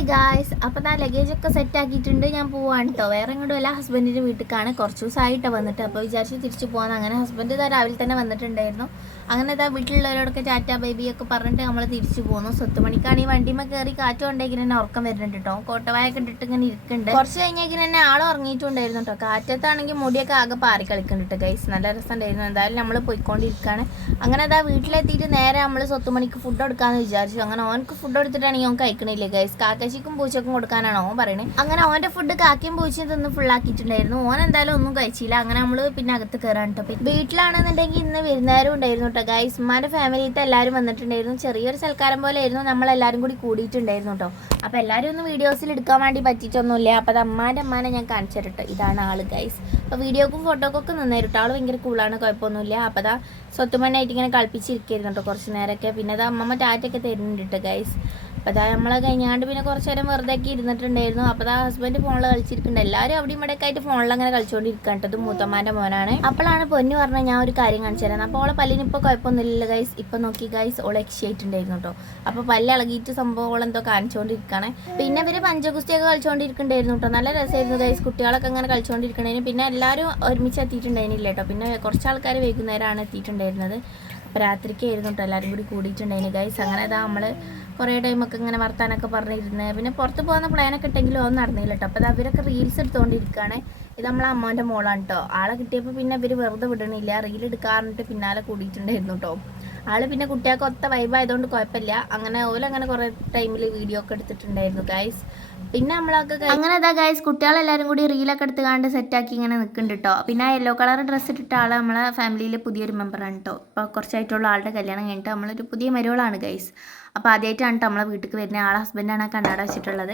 Hi guys, അപ്പോൾ ഞാൻ ലഗേജൊക്കെ set ആക്കിയിട്ടുണ്ട്. ഞാൻ പോവാണ് കേട്ടോ. വേറെ എങ്ങോട്ടും അല്ല, ഹസ്ബൻഡിൻ്റെ വീട്ടിലേക്കാണ്. കുറച്ച് ദിവസമായിട്ടാണ് വന്നിട്ട്. അപ്പോൾ വിചാരിച്ച് തിരിച്ച് പോകാൻ. അങ്ങനെ ഹസ്ബൻഡ് ഇതാ രാവിലെ തന്നെ വന്നിട്ടുണ്ടായിരുന്നു. അങ്ങനെ ഇതാ വീട്ടിലുള്ളവരോടൊക്കെ ടാറ്റ ബേബിയൊക്കെ പറഞ്ഞിട്ട് നമ്മൾ തിരിച്ചു പോകുന്നു. സ്വത്തുമണിക്കാണ് ഈ വണ്ടിമ കയറി കാറ്റ് കൊണ്ടേക്കിന് തന്നെ ഉറക്കം വരുന്നുണ്ട് കേട്ടോ. കോട്ടവായൊക്കെ ഇട്ടിട്ട് ഇങ്ങനെ ഇരിക്കുന്നുണ്ട്. കുറച്ച് കഴിഞ്ഞേക്കിന് തന്നെ ആൾ ഉറങ്ങിയിട്ടുണ്ടായിരുന്നു കേട്ടോ. കാറ്റത്താണെങ്കിൽ മുടിയൊക്കെ ആകെ പാറി കളിക്കുന്നുണ്ട് ഗൈസ്. നല്ല രസമുണ്ടായിരുന്നു. എന്തായാലും നമ്മൾ പോയിക്കൊണ്ടിരിക്കുകയാണ്. അങ്ങനെ അതാ വീട്ടിലെത്തിയിട്ട് നേരെ നമ്മൾ സ്വത്തുമണിക്ക് ഫുഡ് കൊടുക്കാമെന്ന് വിചാരിച്ചു. അങ്ങനെ ഓനക്ക് ഫുഡ് കൊടുത്തിട്ടാണെങ്കിൽ ഓൻ കഴിക്കണില്ല ഗൈസ്. കാക്കച്ചിക്കും പൂച്ചക്കും കൊടുക്കാനാണ് ഓൻ പറയുന്നത്. അങ്ങനെ ഓൻ്റെ ഫുഡ് കാക്കയും പൂച്ചയും തിന്ന് ഫുള്ളാക്കിയിട്ടുണ്ടായിരുന്നു. ഓൻ എന്തായാലും ഒന്നും കഴിച്ചില്ല. അങ്ങനെ നമ്മൾ പിന്നെ അകത്ത് കയറാൻ കേട്ടോ. വീട്ടിലാണെന്നുണ്ടെങ്കിൽ ഇന്ന് വിരുന്നേരം ഉണ്ടായിരുന്നു കേട്ടോ ഗൈസ്. ഉമ്മാൻ്റെ ഫാമിലിയിലത്തെ എല്ലാവരും വന്നിട്ടുണ്ടായിരുന്നു. ചെറിയൊരു സൽക്കാരം പോലെ ആയിരുന്നു. നമ്മളെല്ലാവരും കൂടി കൂടിയിട്ടുണ്ടായിരുന്നു കേട്ടോ. അപ്പോൾ എല്ലാവരും ഒന്ന് വീഡിയോസിൽ എടുക്കാൻ വേണ്ടി പറ്റിയിട്ടൊന്നുമില്ല. അപ്പോൾ അത് അമ്മാനെ ഞാൻ കാണിച്ചു തരട്ടോ. ഇതാണ് ആൾ ഗൈസ്. അപ്പോൾ വീഡിയോക്കും ഫോട്ടോക്കൊക്കെ നന്നായിരുന്നു. ആൾ ഭയങ്കര കൂളാണ്, കുഴപ്പമൊന്നുമില്ല. അപ്പോൾ അതാ സ്വത്തുമണ്ണായിട്ട് ഇങ്ങനെ കളിപ്പിച്ചിരിക്കുന്നു കേട്ടോ കുറച്ച് നേരമൊക്കെ. പിന്നെ അത് അമ്മമ്മ ടാറ്റൊക്കെ തരുന്നുണ്ട് കേട്ടോ ഗൈസ്. അപ്പോൾ അതാ നമ്മളെ കഴിഞ്ഞാണ്ട് പിന്നെ കുറച്ച് നേരം വെറുതെ ഒക്കെ ഇരുന്നിട്ടുണ്ടായിരുന്നു. അപ്പോൾ ആ ഹസ്ബൻഡ് ഫോണിൽ കളിച്ചിരിക്കുന്നുണ്ട്. എല്ലാവരും അവിടെ ഇവിടെയൊക്കെ ആയിട്ട് ഫോണിൽ അങ്ങനെ കളിച്ചുകൊണ്ടിരിക്കുകയാണ്. ഇത് മൂത്തമ്മാൻ്റെ മോനാണ്. അപ്പോഴാണ് പൊന്നു പറഞ്ഞാൽ ഞാൻ ഒരു കാര്യം കാണിച്ചു തരാം. അപ്പോൾ ഓളെ പല്ലിന് ഇപ്പോൾ കുഴപ്പമൊന്നുമില്ല ഗൈസ്. ഇപ്പോൾ നോക്കി ഗൈസ്, ഓളെ എക്സിയായിട്ടുണ്ടായിരുന്നു കേട്ടോ. അപ്പോൾ പല്ല് ഇളകിയിട്ട് സംഭവം ഓളെന്തോ കാണിച്ചുകൊണ്ടിരിക്കുകയാണ്. പിന്നെ ഇവർ പഞ്ചഗുസ്തിയൊക്കെ കളിച്ചുകൊണ്ടിരിക്കുന്നുണ്ടായിരുന്നു കേട്ടോ. നല്ല രസമായിരുന്നു ഗൈസ്. കുട്ടികളൊക്കെ അങ്ങനെ കളിച്ചുകൊണ്ടിരിക്കണേന്. പിന്നെ എല്ലാവരും ഒരുമിച്ച് എത്തിയിട്ടുണ്ടായിരുന്നില്ല കേട്ടോ. പിന്നെ കുറച്ച് ആൾക്കാർ വൈകുന്നേരമാണ് എത്തിയിട്ടുണ്ടായിരുന്നത്. അപ്പോൾ രാത്രിക്കായിരുന്നു കേട്ടോ എല്ലാവരും കൂടി കൂടിയിട്ടുണ്ടായിരുന്നു ഗൈസ്. അങ്ങനെ അതാ നമ്മൾ കുറേ ടൈമൊക്കെ ഇങ്ങനെ വർത്താനൊക്കെ പറഞ്ഞിരുന്നത്. പിന്നെ പുറത്ത് പോകുന്ന പ്ലാനൊക്കെ ഇട്ടെങ്കിലും ഒന്നും നടന്നില്ല കേട്ടോ. അപ്പോൾ അവരൊക്കെ റീൽസ് എടുത്തുകൊണ്ടിരിക്കുകയാണ്. ഇത് നമ്മളെ അമ്മേൻ്റെ മോളാണ് കേട്ടോ. ആളെ കിട്ടിയപ്പോൾ പിന്നെ ഇവർ വെറുതെ വിടണില്ല, റീൽ എടുക്കാറിട്ട് പിന്നാലെ കൂടിയിട്ടുണ്ടായിരുന്നു കേട്ടോ. ആൾ പിന്നെ കുട്ടികൾക്ക് ഒത്ത വൈബായതുകൊണ്ട് കുഴപ്പമില്ല. അങ്ങനെ ഓലങ്ങനെ കുറേ ടൈമിൽ വീഡിയോ ഒക്കെ എടുത്തിട്ടുണ്ടായിരുന്നു ഗൈസ്. പിന്നെ നമ്മളൊക്കെ അങ്ങനെ അതാ ഗൈസ്, കുട്ടികളെല്ലാവരും കൂടി റീലൊക്കെ എടുത്ത് കണ്ട് സെറ്റാക്കി ഇങ്ങനെ നിൽക്കുന്നുണ്ട് കേട്ടോ. പിന്നെ ആ യെല്ലോ കളർ ഡ്രസ്സ് ഇട്ടിട്ട് ആൾ നമ്മളെ ഫാമിലിയിൽ പുതിയൊരു മെമ്പറാണ് കേട്ടോ. ഇപ്പോൾ കുറച്ചായിട്ടുള്ള ആളുടെ കല്യാണം കഴിഞ്ഞിട്ട് നമ്മളൊരു പുതിയ മരുമകളാണ് ഗൈസ്. അപ്പോൾ ആദ്യമായിട്ടാണ് കേട്ടോ നമ്മളെ വീട്ടിൽ വരുന്നത്. ആളെ ഹസ്ബൻഡാണ് ആ കണ്ണാട വെച്ചിട്ടുള്ളത്.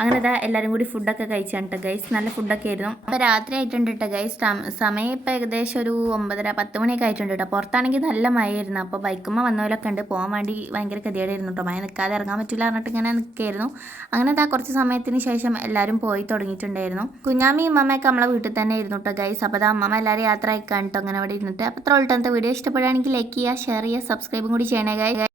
അങ്ങനെ ഇതാ എല്ലാവരും കൂടി ഫുഡൊക്കെ കഴിച്ചാണ് കേട്ടോ ഗൈസ്. നല്ല ഫുഡൊക്കെ ആയിരുന്നു. അപ്പോൾ രാത്രി ആയിട്ടുണ്ട് കേട്ടോ ഗൈസ്. സമയം ഇപ്പോൾ ഏകദേശം ഒരു 9:30-10 മണിയൊക്കെ ആയിട്ടുണ്ട് കേട്ടോ. പുറത്താണെങ്കിൽ നല്ല മഴയായിരുന്നു. അപ്പോൾ ബൈക്കുമ്മ വന്നവരൊക്കെ ഉണ്ട്. പോകാൻ വേണ്ടി ഭയങ്കര ഗതികേടായിരുന്നു കേട്ടോ. മഴ നിൽക്കാതെ ഇറങ്ങാൻ പറ്റില്ല പറഞ്ഞിട്ട് ഇങ്ങനെ നിൽക്കുകയായിരുന്നു. അങ്ങനെ ഇതാ കുറച്ച് സമയത്തിന് ശേഷം എല്ലാവരും പോയി തുടങ്ങിയിട്ടുണ്ടായിരുന്നു. കുഞ്ഞാമ്മയും അമ്മയൊക്കെ നമ്മളെ വീട്ടിൽ തന്നെ ആയിരുന്നു കേട്ടോ ഗൈസ്. അപ്പോൾ അത് അമ്മമ്മ എല്ലാവരും യാത്ര അയക്കാൻ കേട്ടോ അങ്ങനെ അവിടെ ഇരുന്നിട്ട്. അപ്പോൾ ഇത്ര ഉള്ളത്തെ വീഡിയോ ഇഷ്ടപ്പെടുകയാണെങ്കിൽ ലൈക്ക് ചെയ്യുക, ഷെയർ ചെയ്യുക, സബ്സ്ക്രൈബും കൂടി ചെയ്യണേ ഗൈസ്.